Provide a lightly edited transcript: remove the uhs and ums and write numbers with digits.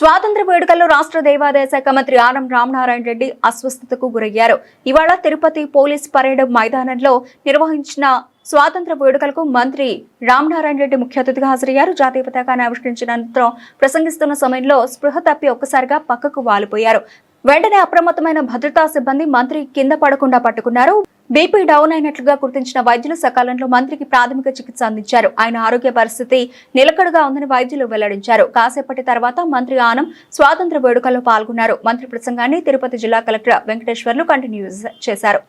స్వాతంత్ర వేడుకల్లో రాష్ట్ర దేవాదాయ శాఖ మంత్రి ఆనం రామనారాయణ రెడ్డి అస్వస్థతకు గురయ్యారు. ఇవాళ తిరుపతి పోలీస్ పరేడ్ మైదానంలో నిర్వహించిన స్వాతంత్ర వేడుకలకు మంత్రి రామనారాయణ రెడ్డి ముఖ్య అతిథిగా హాజరయ్యారు. జాతీయ పతాకాన్ని ఆవిష్కరించిన అనంతరం ప్రసంగిస్తున్న సమయంలో స్పృహ తప్పి ఒక్కసారిగా పక్కకు వాలిపోయారు. వెంటనే అప్రమత్తమైన భద్రతా సిబ్బంది మంత్రి కింద పడకుండా పట్టుకున్నారు. బీపీ డౌన్ అయినట్లుగా గుర్తించిన వైద్యులు సకాలంలో మంత్రికి ప్రాథమిక చికిత్స అందించారు. ఆయన ఆరోగ్య పరిస్థితి నిలకడగా ఉందని వైద్యులు వెల్లడించారు. కాసేపటి తర్వాత మంత్రి ఆనం స్వాతంత్ర వేడుకల్లో పాల్గొన్నారు. మంత్రి ప్రసంగాన్ని తిరుపతి జిల్లా కలెక్టర్ వెంకటేశ్వర్లు కంటిన్యూ చేశారు.